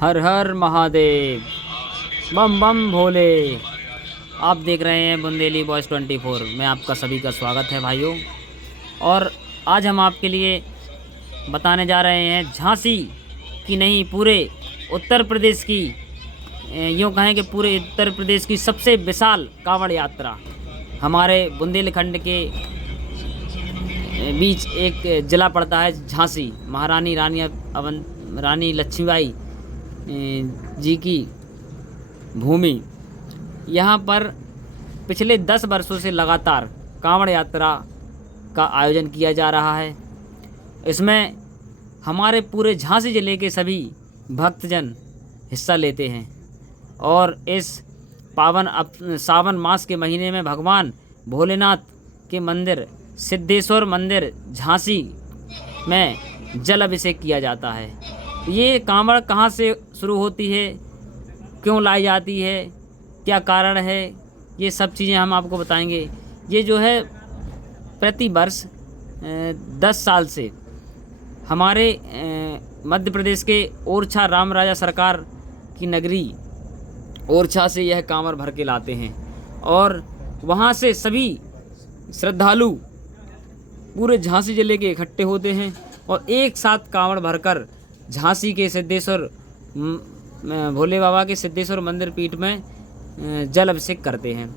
हर हर महादेव, बम बम भोले। आप देख रहे हैं बुंदेली बॉयज़ 24 में आपका सभी का स्वागत है भाइयों। और आज हम आपके लिए बताने जा रहे हैं झांसी की नहीं, पूरे उत्तर प्रदेश की, यूँ कहें कि पूरे उत्तर प्रदेश की सबसे विशाल कांवड़ यात्रा। हमारे बुंदेलखंड के बीच एक ज़िला पड़ता है झांसी, महारानी रानी लक्ष्मीबाई जी की भूमि। यहाँ पर पिछले 10 वर्षों से लगातार कांवड़ यात्रा का आयोजन किया जा रहा है। इसमें हमारे पूरे झांसी ज़िले के सभी भक्तजन हिस्सा लेते हैं और इस पावन सावन मास के महीने में भगवान भोलेनाथ के मंदिर सिद्धेश्वर मंदिर झांसी में जल अभिषेक किया जाता है। ये कांवड़ कहाँ से शुरू होती है, क्यों लाई जाती है, क्या कारण है, ये सब चीज़ें हम आपको बताएंगे। ये जो है प्रति वर्ष 10 साल से हमारे मध्य प्रदेश के ओरछा राम राजा सरकार की नगरी ओरछा से यह कांवड़ भर के लाते हैं और वहाँ से सभी श्रद्धालु पूरे झांसी ज़िले के इकट्ठे होते हैं और एक साथ कांवड़ भरकर झांसी के सिद्धेश्वर भोले बाबा के सिद्धेश्वर मंदिर पीठ में जल अभिषेक करते हैं।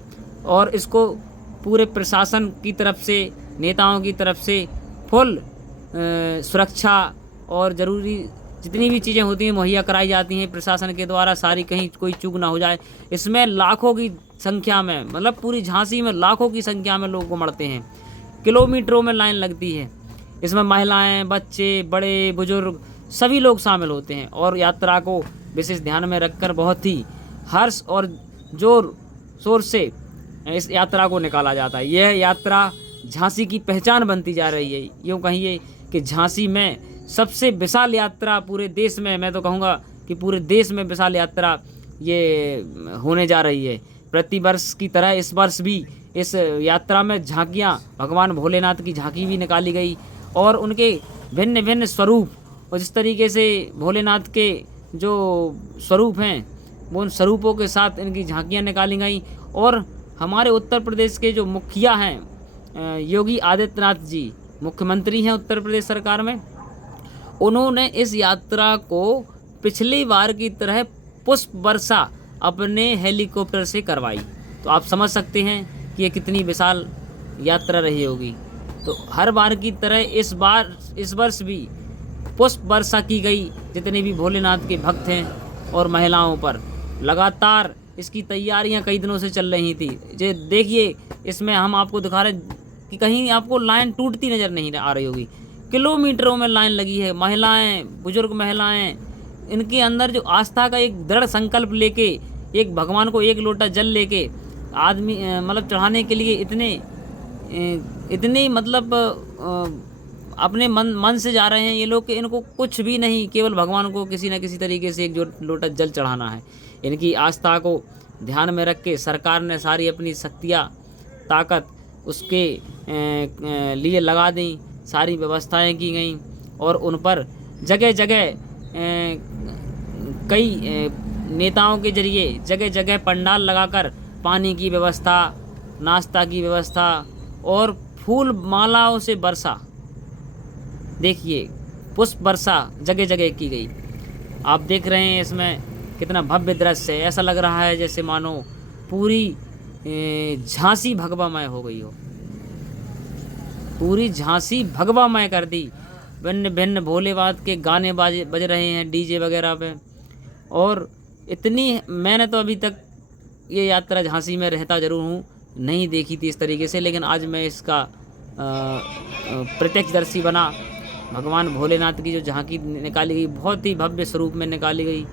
और इसको पूरे प्रशासन की तरफ से, नेताओं की तरफ से फुल सुरक्षा और ज़रूरी जितनी भी चीज़ें होती हैं मुहैया कराई जाती हैं प्रशासन के द्वारा, सारी, कहीं कोई चूक ना हो जाए। इसमें लाखों की संख्या में, मतलब पूरी झांसी में लाखों की संख्या में लोग उमड़ते हैं, किलोमीटरों में लाइन लगती है। इसमें महिलाएं, बच्चे, बड़े बुजुर्ग सभी लोग शामिल होते हैं और यात्रा को विशेष ध्यान में रखकर बहुत ही हर्ष और जोर शोर से इस यात्रा को निकाला जाता है। यह यात्रा झांसी की पहचान बनती जा रही है। यूँ कहिए कि झांसी में सबसे विशाल यात्रा पूरे देश में, मैं तो कहूँगा कि पूरे देश में विशाल यात्रा ये होने जा रही है। प्रति वर्ष की तरह इस वर्ष भी इस यात्रा में झांकियाँ, भगवान भोलेनाथ की झांकी भी निकाली गई और उनके भिन्न भिन्न स्वरूप, और जिस तरीके से भोलेनाथ के जो स्वरूप हैं वो उन स्वरूपों के साथ इनकी झांकियाँ निकाली गई। और हमारे उत्तर प्रदेश के जो मुखिया हैं, योगी आदित्यनाथ जी मुख्यमंत्री हैं उत्तर प्रदेश सरकार में, उन्होंने इस यात्रा को पिछली बार की तरह पुष्प वर्षा अपने हेलीकॉप्टर से करवाई। तो आप समझ सकते हैं कि ये कितनी विशाल यात्रा रही होगी। तो हर बार की तरह इस वर्ष भी पुष्प वर्षा की गई। जितने भी भोलेनाथ के भक्त हैं और महिलाओं पर लगातार इसकी तैयारियां कई दिनों से चल रही थी। ये देखिए, इसमें हम आपको दिखा रहे कि कहीं आपको लाइन टूटती नज़र नहीं आ रही होगी, किलोमीटरों में लाइन लगी है। महिलाएं, बुजुर्ग महिलाएं, इनके अंदर जो आस्था का एक दृढ़ संकल्प लेके, एक भगवान को एक लोटा जल लेके आदमी मतलब चढ़ाने के लिए इतने मतलब अपने मन से जा रहे हैं ये लोग कि इनको कुछ भी नहीं, केवल भगवान को किसी न किसी तरीके से एक जो लोटा जल चढ़ाना है। इनकी आस्था को ध्यान में रख के सरकार ने सारी अपनी शक्तियाँ, ताकत उसके लिए लगा दी, सारी व्यवस्थाएं की गई और उन पर जगह जगह कई नेताओं के जरिए जगह जगह पंडाल लगाकर पानी की व्यवस्था, नाश्ता की व्यवस्था और फूल मालाओं से वर्षा, देखिए पुष्प वर्षा जगह जगह की गई। आप देख रहे हैं इसमें कितना भव्य दृश्य है। ऐसा लग रहा है जैसे मानो पूरी झांसी भगवामय हो गई हो, पूरी झांसी भगवामय कर दी। भिन्न भिन्न भोलेनाथ के गाने बज रहे हैं डीजे वगैरह पे। और इतनी, मैंने तो अभी तक ये यात्रा झांसी में रहता ज़रूर हूँ, नहीं देखी थी इस तरीके से, लेकिन आज मैं इसका प्रत्यक्षदर्शी बना। भगवान भोलेनाथ की जो झांकी निकाली गई, बहुत ही भव्य स्वरूप में निकाली गई।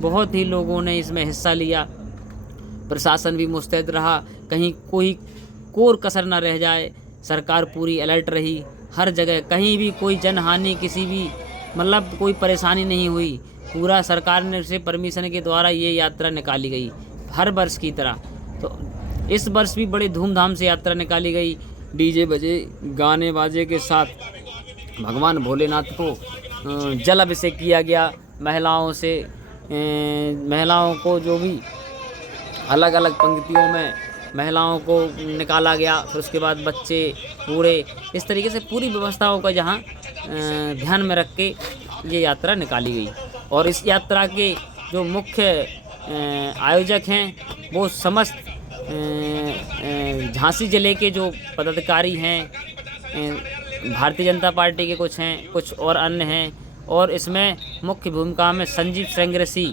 बहुत ही लोगों ने इसमें हिस्सा लिया। प्रशासन भी मुस्तैद रहा, कहीं कोई कोर कसर न रह जाए। सरकार पूरी अलर्ट रही, हर जगह कहीं भी कोई जनहानि, किसी भी मतलब कोई परेशानी नहीं हुई। पूरा सरकार ने से परमिशन के द्वारा ये यात्रा निकाली गई हर वर्ष की तरह। तो इस वर्ष भी बड़े धूमधाम से यात्रा निकाली गई, डीजे बजे, गाने बाजे के साथ भगवान भोलेनाथ को जल अभिषेक किया गया महिलाओं से महिलाओं को जो भी अलग अलग पंक्तियों में महिलाओं को निकाला गया, फिर उसके बाद बच्चे बूढ़े, इस तरीके से पूरी व्यवस्थाओं का जहाँ ध्यान में रख के ये यात्रा निकाली गई। और इस यात्रा के जो मुख्य आयोजक हैं वो समस्त झांसी ज़िले के जो पदाधिकारी हैं, भारतीय जनता पार्टी के कुछ हैं, कुछ और अन्य हैं। और इसमें मुख्य भूमिका में संजीव सेंग्रेसी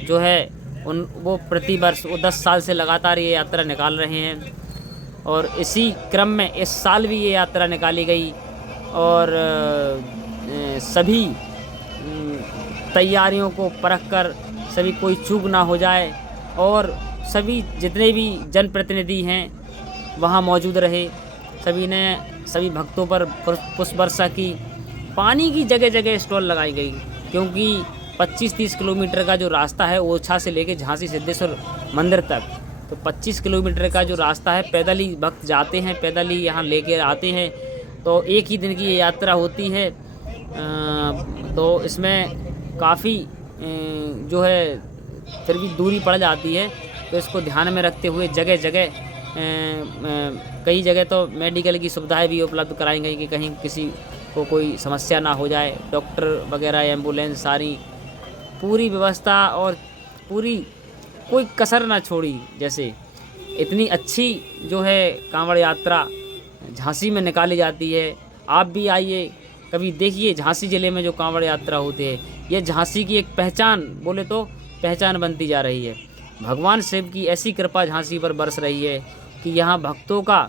जो है वो प्रतिवर्ष वो 10 साल से लगातार ये यात्रा निकाल रहे हैं। और इसी क्रम में इस साल भी ये यात्रा निकाली गई और सभी तैयारियों को परखकर सभी कोई चूक ना हो जाए और सभी जितने भी जनप्रतिनिधि हैं वहाँ मौजूद रहे। सभी ने सभी भक्तों पर पुष्प वर्षा की। पानी की जगह जगह स्टॉल लगाई गई क्योंकि 25-30 किलोमीटर का जो रास्ता है ओरछा से लेके झांसी सिद्धेश्वर मंदिर तक, तो 25 किलोमीटर का जो रास्ता है पैदल ही भक्त जाते हैं, पैदल ही यहाँ लेके आते हैं। तो एक ही दिन की ये यात्रा होती है। तो इसमें काफ़ी जो है फिर भी दूरी पड़ जाती है, तो इसको ध्यान में रखते हुए जगह जगह कई जगह तो मेडिकल की सुविधाएं भी उपलब्ध कराई गई कि कहीं किसी को कोई समस्या ना हो जाए। डॉक्टर वगैरह, एम्बुलेंस, सारी पूरी व्यवस्था और पूरी कोई कसर ना छोड़ी। जैसे इतनी अच्छी जो है कांवड़ यात्रा झांसी में निकाली जाती है। आप भी आइए कभी देखिए झांसी ज़िले में जो कांवड़ यात्रा होती है, ये झांसी की एक पहचान बोले तो पहचान बनती जा रही है। भगवान शिव की ऐसी कृपा झांसी पर बरस रही है कि यहाँ भक्तों का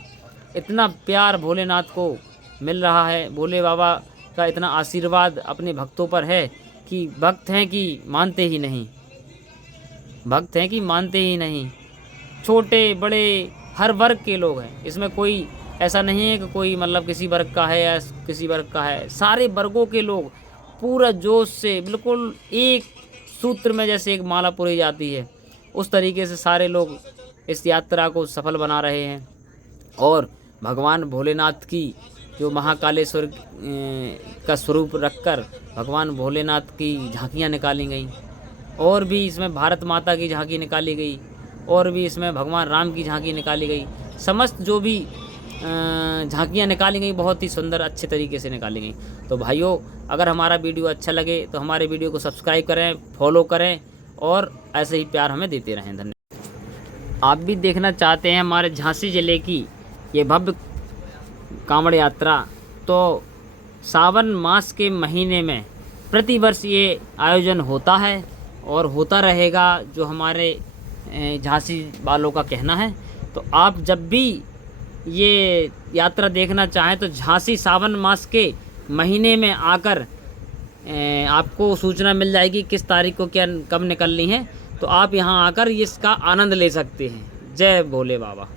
इतना प्यार भोलेनाथ को मिल रहा है। भोले बाबा का इतना आशीर्वाद अपने भक्तों पर है कि भक्त हैं कि मानते ही नहीं, भक्त हैं कि मानते ही नहीं। छोटे बड़े हर वर्ग के लोग हैं, इसमें कोई ऐसा नहीं है कि कोई मतलब किसी वर्ग का है या किसी वर्ग का है। सारे वर्गों के लोग पूरा जोश से बिल्कुल एक सूत्र में जैसे एक माला पुरी जाती है उस तरीके से सारे लोग इस यात्रा को सफल बना रहे हैं। और भगवान भोलेनाथ की जो महाकालेश्वर का स्वरूप रखकर भगवान भोलेनाथ की झांकियाँ निकाली गई, और भी इसमें भारत माता की झांकी निकाली गई, और भी इसमें भगवान राम की झांकी निकाली गई। समस्त जो भी झांकियाँ निकाली गई बहुत ही सुंदर अच्छे तरीके से निकाली गई। तो भाइयों, अगर हमारा वीडियो अच्छा लगे तो हमारे वीडियो को सब्सक्राइब करें, फॉलो करें और ऐसे ही प्यार हमें देते रहें। धन्यवाद। आप भी देखना चाहते हैं हमारे झांसी ज़िले की ये भव्य कांवड़ यात्रा, तो सावन मास के महीने में प्रतिवर्ष ये आयोजन होता है और होता रहेगा, जो हमारे झांसी वालों का कहना है। तो आप जब भी ये यात्रा देखना चाहें तो झांसी सावन मास के महीने में आकर आपको सूचना मिल जाएगी किस तारीख को क्या कब निकलनी है, तो आप यहाँ आकर इसका आनंद ले सकते हैं। जय भोले बाबा।